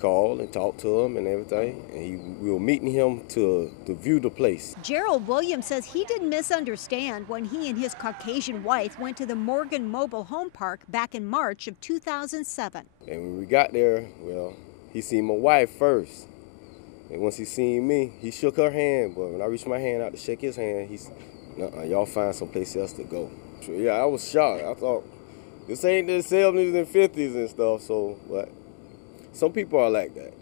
called and talked to him and everything, and we were meeting him to view the place. Gerald Williams says he didn't misunderstand when he and his Caucasian wife went to the Morgan Mobile Home Park back in March of 2007. And when we got there, well, he seen my wife first. And once he seen me, he shook her hand, but when I reached my hand out to shake his hand, he said, "Nuh-uh, y'all find someplace else to go." So, yeah, I was shocked. I thought, this ain't the 70s and 50s and stuff, so, but some people are like that.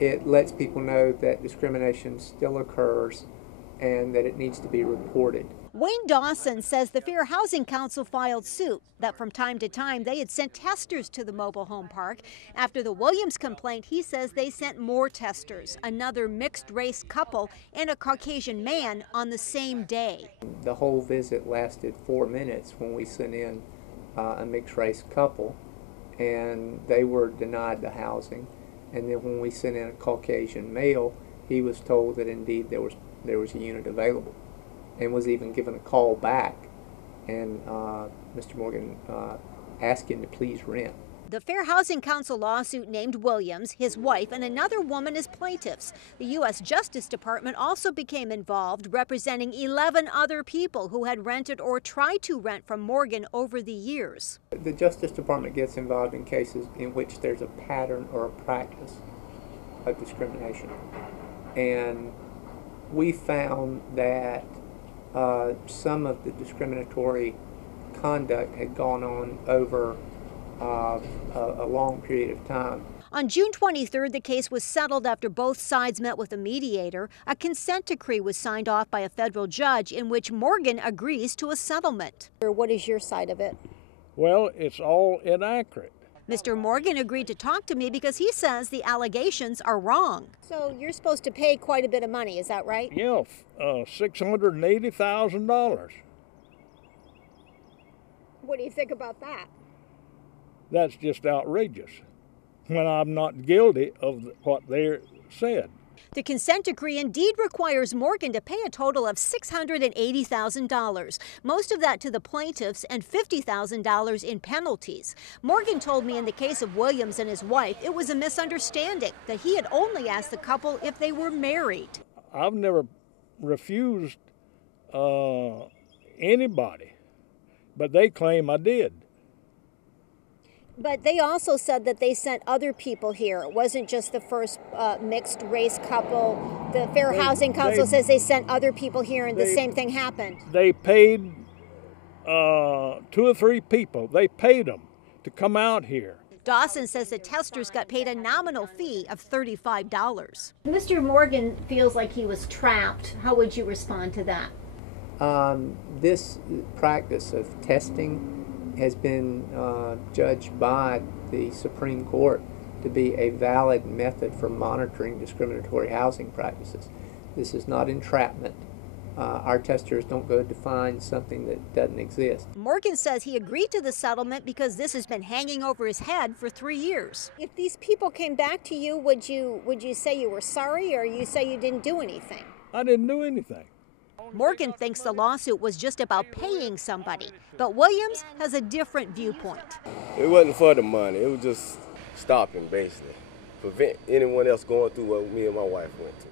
It lets people know that discrimination still occurs and that it needs to be reported. Wayne Dawson says the Fair Housing Council filed suit that from time to time they had sent testers to the mobile home park. After the Williams complaint, he says they sent more testers, another mixed-race couple and a Caucasian man on the same day. The whole visit lasted 4 minutes when we sent in a mixed-race couple, and they were denied the housing. And then when we sent in a Caucasian male, he was told that indeed there was a unit available, and was even given a call back, and Mr. Morgan asked him to please rent. The Fair Housing Council lawsuit named Williams, his wife, and another woman as plaintiffs. The U.S. Justice Department also became involved, representing 11 other people who had rented or tried to rent from Morgan over the years. The Justice Department gets involved in cases in which there's a pattern or a practice of discrimination. And we found that some of the discriminatory conduct had gone on over a long period of time. On June 23rd, the case was settled after both sides met with a mediator. A consent decree was signed off by a federal judge in which Morgan agrees to a settlement. What is your side of it? Well, it's all inaccurate. Mr. Morgan agreed to talk to me because he says the allegations are wrong. So you're supposed to pay quite a bit of money, is that right? Yeah, $680,000. What do you think about that? That's just outrageous when I'm not guilty of what they said. The consent decree indeed requires Morgan to pay a total of $680,000, most of that to the plaintiffs and $50,000 in penalties. Morgan told me in the case of Williams and his wife it was a misunderstanding, that he had only asked the couple if they were married. I've never refused anybody, but they claim I did. But they also said that they sent other people here. It wasn't just the first mixed race couple. The Fair Housing Council says they sent other people here and the same thing happened. They paid 2 or 3 people. They paid them to come out here. Dawson says the testers got paid a nominal fee of $35. Mr. Morgan feels like he was trapped. How would you respond to that? This practice of testing has been judged by the Supreme Court to be a valid method for monitoring discriminatory housing practices. This is not entrapment. Our testers don't go to find something that doesn't exist. Morgan says he agreed to the settlement because this has been hanging over his head for 3 years. If these people came back to you, would you say you were sorry, or you say you didn't do anything? I didn't do anything. Morgan thinks the lawsuit was just about paying somebody, but Williams has a different viewpoint. It wasn't for the money. It was just stopping, basically. Prevent anyone else going through what me and my wife went through.